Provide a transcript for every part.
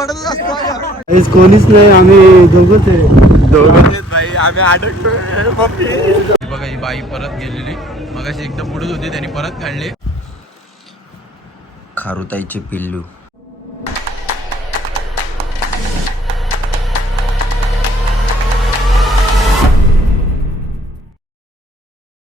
पडत कोणीच नाही आम्ही दोघच आहे. भाई आम्ही अडकतो बघा ही बाई परत गेलेली. मग एकदम पुढे होती त्यांनी परत काढले. खारुताईचे पिल्लू.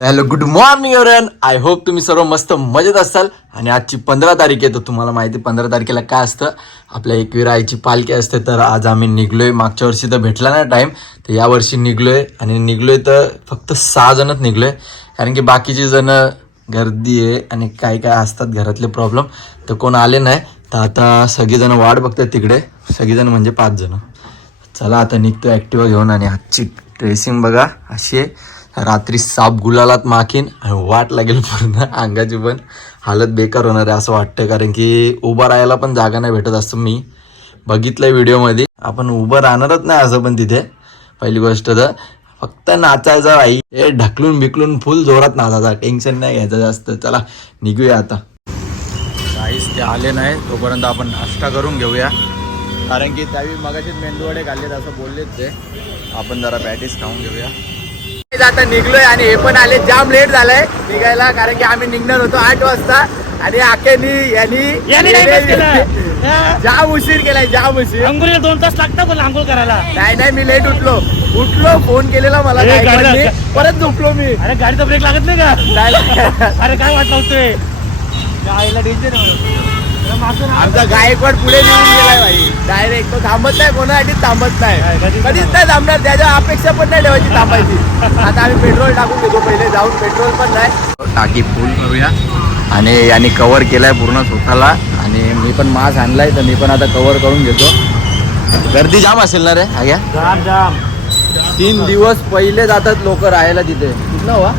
Hello good morning everyone I hope तुम्ही सर्व मस्त मजेत असाल. आणि आजची पंधरा तारीख आहे तर तुम्हाला माहिती पंधरा तारखेला काय असतं? आपल्या एकवीर आईची पालखी असते तर आज आम्ही निघलोय. मागच्या वर्षी तर भेटला ना टाइम तर या वर्षी निघलोय. आणि निघलोय तर फक्त सहा जणच निघलोय. कारण की बाकीची जण गर्दी आहे आणि काय काय असतात घरातले प्रॉब्लेम तर कोण आले नाही. तर आता सगळेजण वाट बघतात तिकडे. सगळेजण म्हणजे पाच जण. चला आता निघतो ॲक्टिवा घेऊन आणि आजची ड्रेसिंग बघा. अशी आहे. रात्री साप गुलालात माखीन आणि वाट लागेल पूर्ण. अंगाची पण हालत बेकार होणार आहे असं वाटतं कारण की उभं राहायला पण जागा नाही भेटत असं मी बघितलंय व्हिडिओमध्ये. आपण उभं राहणारच नाही असं पण तिथे. पहिली गोष्ट तर फक्त नाचायचा आई हे ढकलून बिकलून फुल जोरात नाचायचा टेन्शन नाही घ्यायचं जास्त. चला निघूया आता. काहीच ते आले नाही. तोपर्यंत आपण नाश्ता करून घेऊया. कारण की त्यावेळी मगाशीच मेंदूवडे खाल्लेत असं बोललेच ते. आपण जरा पॅटीस खाऊन घेऊया. आता निघलोय आणि हे पण आले. जाम लेट झालंय. निघायला कारण की आम्ही निघणार होतो आठ वाजता. आणि आखेनी यांनी. जाम उशीर केलाय जाम उशीर. अंघोळीला दोन तास लागतात पण आंघोळ करायला. नाही नाही मी लेट उठलो. उठलो फोन केलेला मला परत झोपलो मी. अरे गाडीचा ब्रेक लागत नाही का. अरे काय वाट लावतोय? गाडीला टेन्शन आमचा गायकवाड पुढे निघून गेलाय भाई. डायरेक्ट तो थांबत नाही कोणासाठी थांबत नाही. कधीच नाही थांबणार त्याच्या अपेक्षा पण नाही ठेवायची थांबायची. आता आम्ही पेट्रोल टाकून घेतो पहिले जाऊन पेट्रोल पण नाही. टाकी फुल करूया आणि यांनी कव्हर केलाय पूर्ण स्वतःला. आणि मी पण मास्क आणलाय तर मी पण आता कव्हर करून घेतो. गर्दी जाम असेल ना रे आग्या जाम जाम. तीन दिवस पहिले जातात लोक राहायला तिथे. कुठलं हवा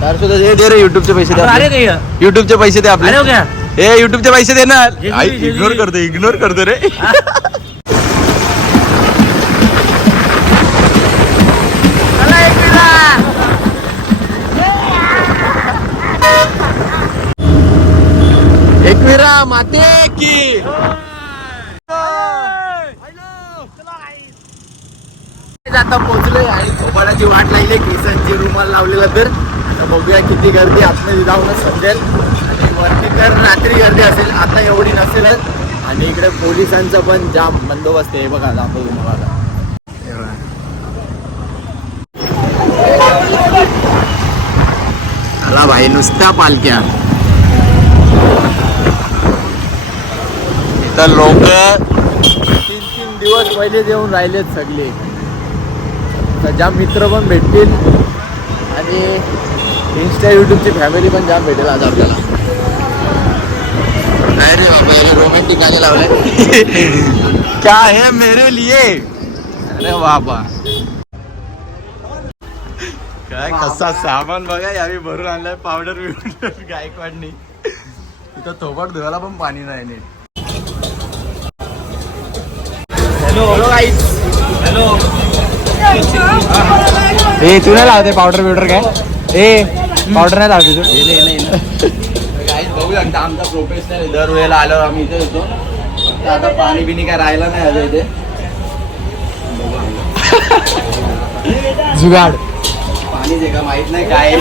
चारशे दे रे युट्यूबचे पैसे दे अरे आपले. काय युट्यूबचे पैसे दे आपले. अरे हो युट्यूबचे पैसे दे ना जेजुरी, जेजुरी. इग्नोर करतो इग्नोर करतो रे. एकविरा माते की. आता पोहोचलोय आणि थोपाडाची वाट लागली केसांची रुमाल लावलेला तर. आता बघूया किती गर्दी आतमध्ये जाऊनच समजेल. वरती तर रात्री गर्दी असेल आता एवढी नसेलच आणि इकडे पोलिसांचा पण जाम बंदोबस्त आहे बघा दाखवू तुम्हाला आला भाई नुसत्या पालख्या. इथं लोक तीन तीन दिवस पहिले येऊन राहिलेत सगळे. तर जाम मित्र पण भेटतील. आणि इन्स्टा युट्यूबची फॅमिली पण जाम भेटेल आज आपल्याला नाही रे बाबा याला रोमॅन्टिक गाणे लावले क्या है मेरे लिए? अरे बाबा काय कसा सामान बघा यावेळी भरून आणलाय पावडर बिवडर गायकवाडनी इथं थोपट धुवायला पण पाणी नाही नीट. हॅलो हॅलो ए तू नाही लावते पावडर बिवडर काय? ए पावडर नाही लावते तू. बघू शकता आमचा प्रोफेशनल दर वेळेला आल्यावर आम्ही इथे येतो. फक्त आता पाणी बिनी काय राहिलं नाही आता इथे. जुगाड. पाणी जे का माहीत नाही काय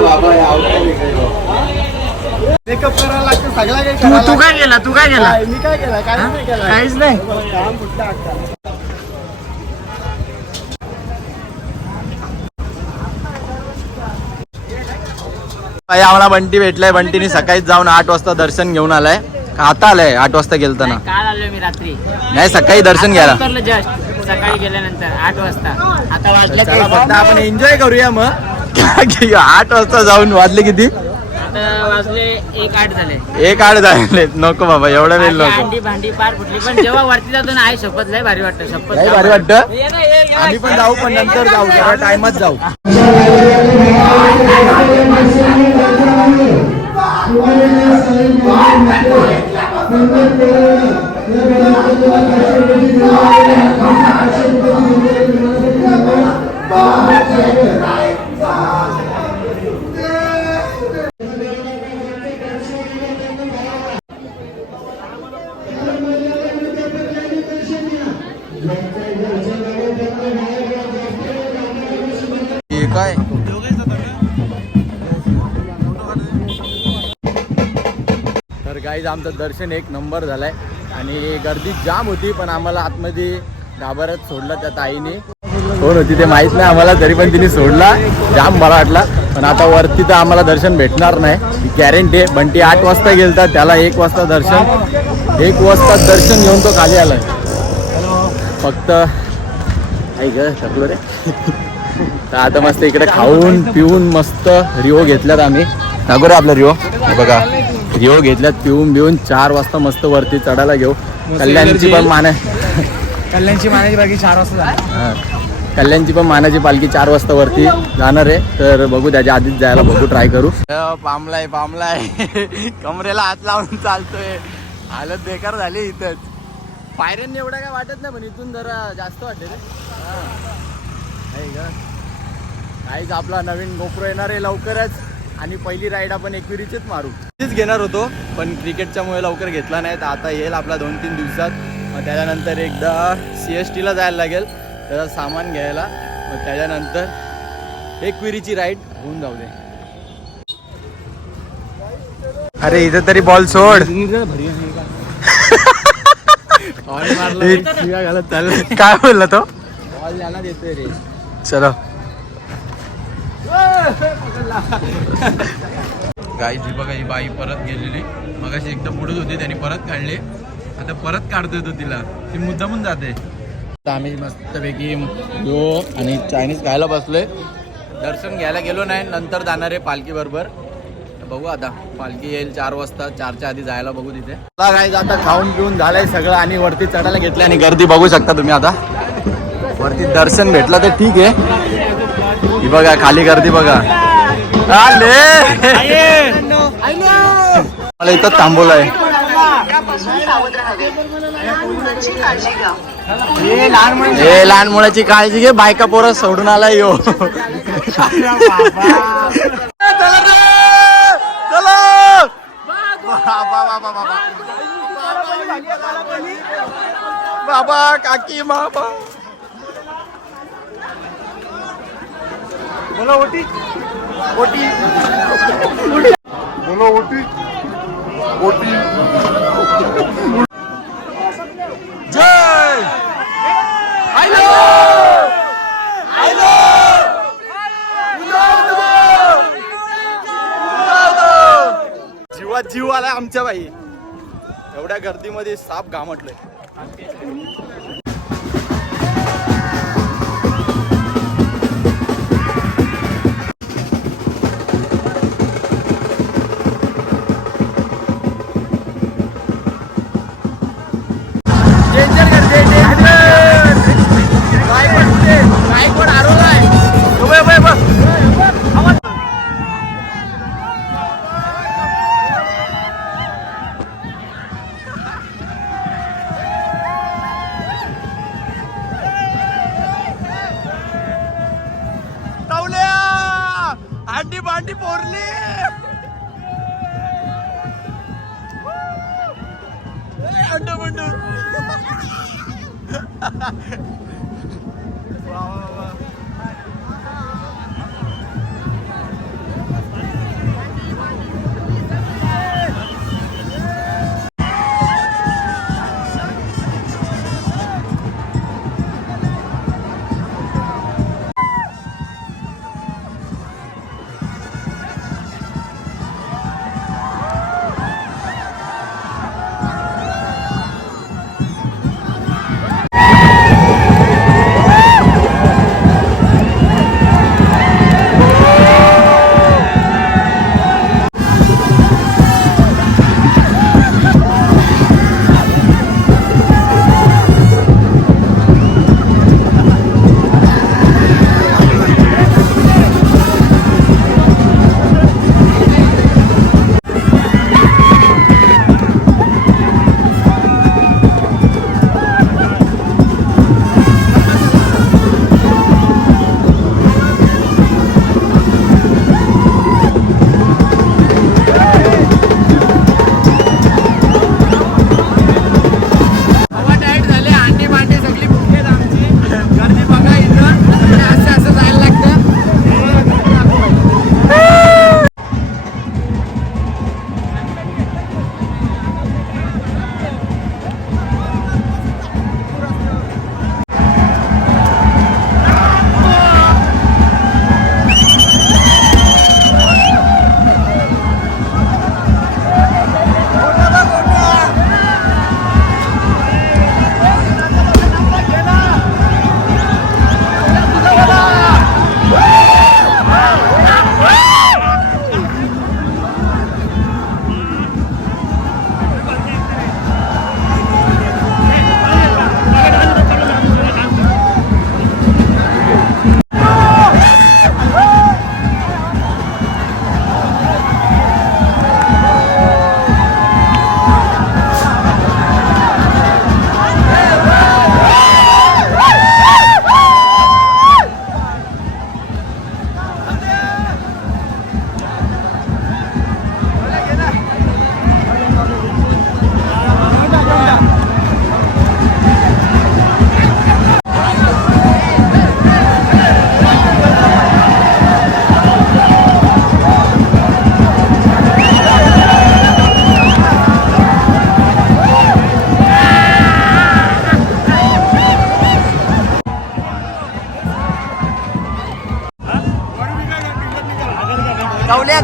बाबा हे. मेकअप करायला लागतं सगळा काही तू काय केला? तू काय केला? काय मी काय केलं? काहीच नाही केलं. काहीच नाही काम कुठलं अक्का भाई आम्हाला बंटी भेटलाय. बंटीने सकाळीच जाऊन आठ वाजता दर्शन घेऊन आलाय. आता आलाय आठ वाजता गेलताना. काल आलोय मी रात्री. नाही सकाळी दर्शन घ्यायला. उतरलो सकाळी गेल्यानंतर आठ वाजता. आता वाजले चला फक्त आपण एन्जॉय करूया मग. आठ वाजता जाऊन वाजले किती? आता वाजले एक आठ झाले. एक आठ झाले. नको बाबा एवढा वेळ नको. अंडी भांडी पार फुटली. पण जेव्हा वरती जातो ना आई शपथ लय भारी वाटतं शपथ लय भारी वाटतं. आम्ही पण जाऊ पण नंतर जाऊ. जरा टाइमात जाऊ. అందరికీ गाईज आमचं दर्शन एक नंबर झालाय. आणि गर्दी जाम होती पण आम्हाला आतमध्ये गाभाऱ्यात सोडलं त्या ताईने. कोण होती ते माहीत नाही आम्हाला तरी पण तिने सोडला. जाम बरा वाटला. पण आता वरती तर आम्हाला दर्शन भेटणार नाही. गॅरंटी आहे. बंटी आठ वाजता गेलता त्याला एक वाजता दर्शन. एक वाजता दर्शन घेऊन तो खाली आला फक्त ऐक थकलो रे. तर आता मस्त इकडे खाऊन पिऊन मस्त रिओ घेतल्यात आम्ही. नागोरे आपला रिओ. बघा. रिओ घेतल्यात पिऊन बिऊन. चार वाजता मस्त वरती चढायला घेऊ. कल्याणची पण मान कल्याणची मानाची बाकी चार वाजता झाली हा. कल्याणची पण मानाची पालखी चार वाजता वरती जाणार आहे. तर बघू त्याच्या आधीच जायला बघू ट्राय करू. पामलाय पामलाय. कमरेला हात लावून चालतोय. हालत बेकार झाली इथंच. पायऱ्यांनी एवढा काय वाटत नाही पण इथून जरा जास्त वाटते रे. हा. काहीच आपला नवीन गोप्रो येणार आहे लवकरच. आणि पहिली राईड आपण एकविरीचीच मारू. तीच घेणार होतो पण क्रिकेटच्यामुळे लवकर घेतला नाही. तर आता येईल आपला दोन तीन दिवसात. मग त्याच्यानंतर एकदा सी एस टीला जायला लागेल. त्याचं सामान घ्यायला. मग त्याच्यानंतर एकविरीची राईड होऊन जाऊ दे. अरे इथं तरी बॉल सोड. काय बोलला तो? बॉल जाणार देतोय रे. चलो. गाय जी बघा ही बाई परत गेलेली. मग अशी एकदम बुडत होती त्यांनी परत काढली. आता परत काढतोय तो तिला. ती मुद्दामून जाते. आम्ही मस्तपैकी यो आणि चायनीज खायला बसलोय. दर्शन घ्यायला गेलो नाही नंतर जाणार आहे पालखी बरोबर बघू आता पालखी येईल चार वाजता चारच्या आधी जायला बघू तिथे. काय आता खाऊन पिऊन झालंय सगळं आणि वरती चढायला घेतलं आणि गर्दी बघू शकता तुम्ही आता. वरती दर्शन भेटलं तर ठीक आहे. ही बघा खाली गर्दी बघा. आले. मला इथं थांबवलंय. हे लहान मुलाची काळजी घे बायका पोरं सोडून आला यो. बाबा काकी बाबा. बोला ओटी ओटी भोलो ओटी ओटी जय. आय हॅलो जीवात जीव आला आमच्या बाई. एवढ्या गर्दीमध्ये साप घामटलंय.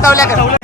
তাহলে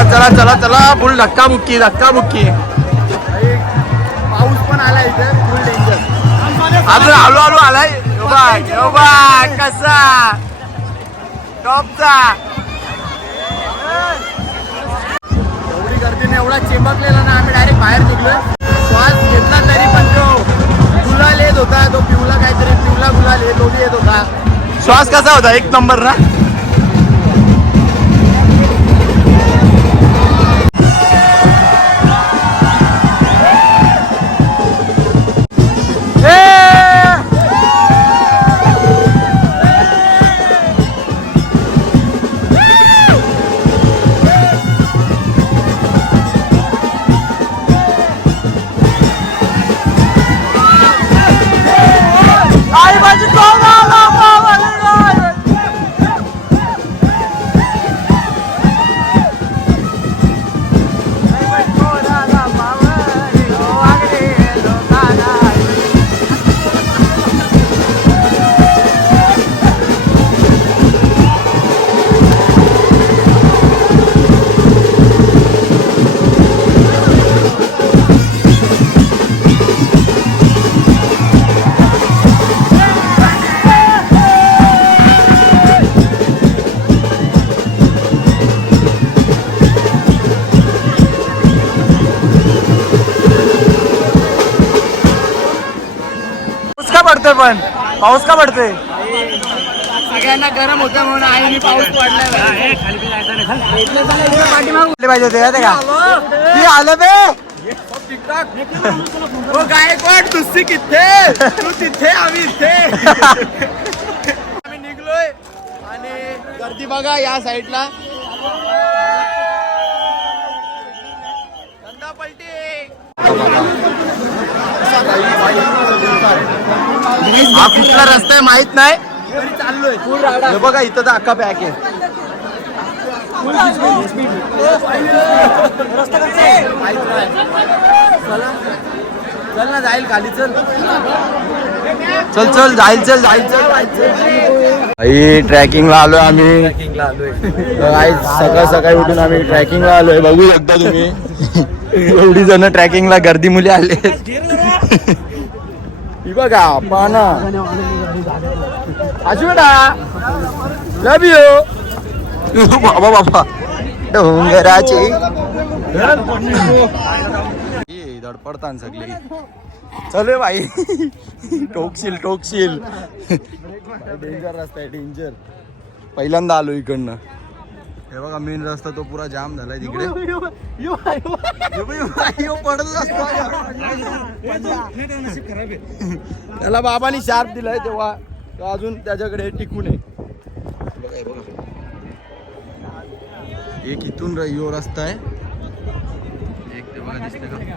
चला चला चला चला. फुल धक्का मुक्की धक्का मुक्की. पाऊस पण आला इथे. फुल डेंजर अजून हळू हळू आलाय. कसा? टॉपचा. एवढी गर्दीने एवढा चेंबकलेला ना आम्ही डायरेक्ट बाहेर निघलो श्वास घेतला तरी पण तो गुलाल येत होता. तो पिवला काहीतरी पिवला गुलाल येत होती. येत होता श्वास कसा होता? एक नंबर ना? पाऊस का पडतोय? सगळ्यांना गरम होतं म्हणून आईने पाऊस पडलाय पाहिजे होते का? ती आलं बे. हो गायकवाड दुसरी किथे? तू तिथे आम्ही इथे. आम्ही निघलोय. आणि गर्दी बघा या साईडला. धंदा पलटी. हा कुठला रस्ता आहे माहीत नाही. चाललोय बघा इथं तर अख्खा पॅक आहे. चला. चल ना जाईल खाली चल. चल चल जाईल चल जाईल चल आई ट्रॅकिंगला आलोय आम्ही. आज सकाळ सकाळी उठून आम्ही ट्रॅकिंगला आलोय. बघू शकता तुम्ही. एवढी जण ट्रॅकिंगला गर्दी मुली आले ही बघा पाना. अश्विना लव यू बाबा बाबा. डोंगराची. धडपडतान सगळे. चले भाई टोकशील टोकशील. डेंजर रस्ता आहे डेंजर पहिल्यांदा आलो इकडनं. हे बघा मेन रस्ता तो पुरा जाम झालाय तिकडे. पडत त्याला बाबांनी शार्प दिलाय तेव्हा तो अजून त्याच्याकडे टिकून आहे. एक इथून र- यो रस्ता आहे. एक ते बघा दिसतंय का?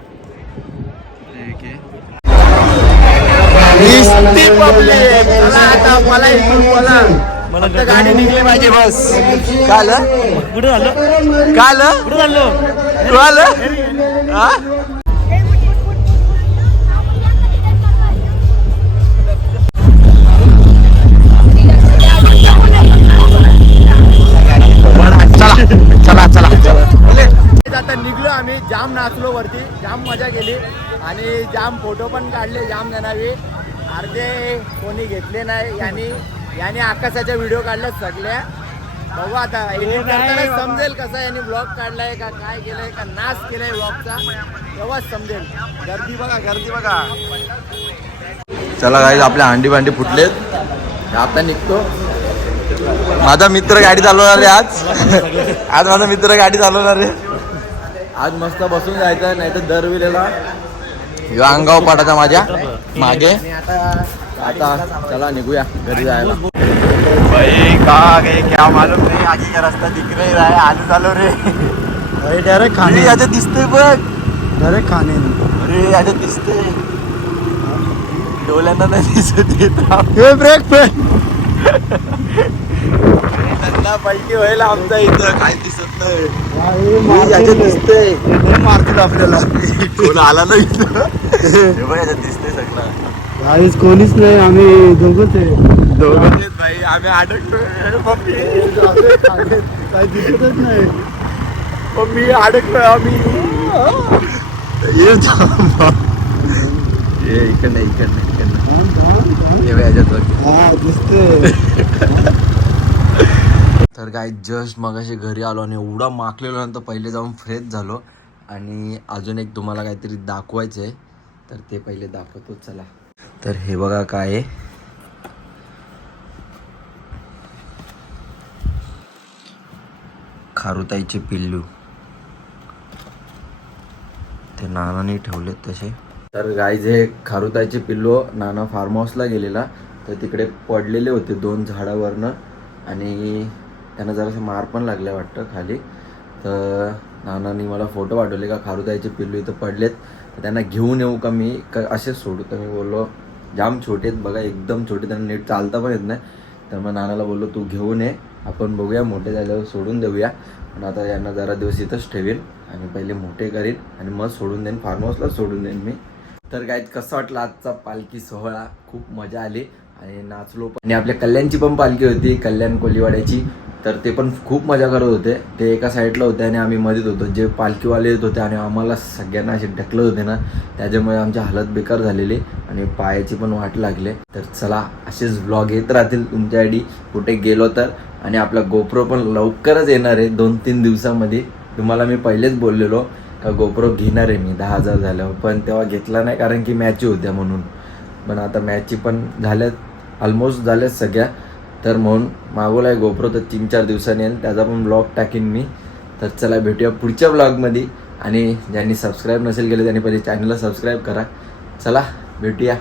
एक आहे. मला इथून मला फक्त गाडी निघली पाहिजे बस. काल कुठे झालं काल कुठे झालो तू आलं? हा? चला चला. चला. आता निघलो आम्ही जाम नाचलो वरती जाम मजा केली. आणि जाम फोटो पण काढले जाम जणांनी. अर्धे कोणी घेतले नाही यांनी यांनी आकाशाच्या व्हिडिओ काढल्यात सगळ्या. बघू आता एडिट करताना समजेल कसा यांनी ब्लॉग काढलाय का काय केलंय का नाच केलाय ब्लॉगचा तेव्हाच समजेल. गर्दी बघा गर्दी बघा. चला गाईज आपल्या अंडी भांडी फुटलेत. आता निघतो. माझा मित्र गाडी चालवणार आहे आज. आज माझा मित्र गाडी चालवणार आहे. आज मस्त बसून जायचं नाही तर दर विलेला ह्यो अंगाव पाठाचा माझ्या. मागे. आता आता चला निघूया घरी जायला. भाई का गए क्या मालूम नहीं आगे का रास्ता दिख रहा है आलू चालो रे. डायरेक्ट अरे दिसतंय बघ. डायरेक्ट खाणे अरे दिसतंय डोल्यांना नाही दिसत हे ब्रेक पे. धंदा पलटी व्हायला आमचा इथं. काय दिसत नाही. याच्यात दिसतंय मारतील आपल्याला. कोण आला नाही इथं. याच्यात दिसतंय सगळं. काहीच कोणीच नाही आम्ही दोघच आहे. दोघं? तेच भाई आम्ही अडकलोय मम्मी. काही दिसतच नाही. मम्मी अडकलोय आम्ही. ये थांब. ये इकडनं इकडनं इकडनं. याच्यात बघ. हा तर काय जस्ट मगाशी घरी आलो आणि एवढा माकलेलो नंतर पहिले जाऊन फ्रेश झालो. आणि अजून एक तुम्हाला काहीतरी दाखवायचं आहे तर ते पहिले दाखवतो चला. तर हे बघा काय आहे. खारुताईचे पिल्लू. ते नानाने ठेवलेत तसे. तर गाय जे खारुताईचे पिल्लू नाना फार्म हाऊसला गेलेला. तर तिकडे पडलेले होते दोन झाडावरनं. आणि त्यांना जरासं मार पण लागल्या वाटतं खाली. तर नानांनी मला फोटो पाठवले का खारुताईचे पिल्लू इथं पडलेत. त्यांना घेऊन येऊ का मी? का असेच सोडू. तर मी बोललो जाम छोटे आहेत बघा एकदम छोटे त्यांना नीट चालता पण येत नाही. तर मग नानाला बोललो तू घेऊन ये आपण बघूया मोठे झाल्यावर सोडून देऊया. पण आता यांना जरा दिवस इथंच ठेवीन आणि पहिले मोठे करीन आणि मग सोडून देईन फार्म हाऊसला सोडून देईन मी. तर काय कसं वाटलं आजचा पालखी सोहळा? खूप मजा आली. आणि नाचलो पण. आणि आपल्या कल्याणची पण पालखी होती कल्याण कोलीवाड्याची. तर ते पण खूप मजा करत होते. ते एका साईडला होते आणि आम्ही मध्येच होतो. जे पालखीवाले येत होते आणि आम्हाला सगळ्यांना असे ढकलत होते ना त्याच्यामुळे आमची हालत बेकार झालेली आणि पायाची पण वाट लागले. तर चला असेच ब्लॉग येत राहतील तुमच्या आयडी. कुठे गेलो तर. आणि आपला गोप्रो पण लवकरच येणार आहे दोन तीन दिवसामध्ये. तुम्हाला मी पहिलेच बोललेलो का गोप्रो घेणार आहे मी. दहा हजार झाल्यावर. पण तेव्हा घेतला नाही कारण की मॅची होत्या म्हणून. पण आता मॅचची पण झाल्यात. ऑलमोस्ट झाल्यात सगळ्या. तर म्हणून मागवला आहे गोप्रो तर तीन चार दिवसांनी आणि त्याचा पण ब्लॉग टाकीन मी. तर चला भेटूया पुढच्या ब्लॉगमध्ये आणि ज्यांनी सबस्क्राईब नसेल केलं त्यांनी पहिले चॅनलला सबस्क्राईब करा. चला भेटूया.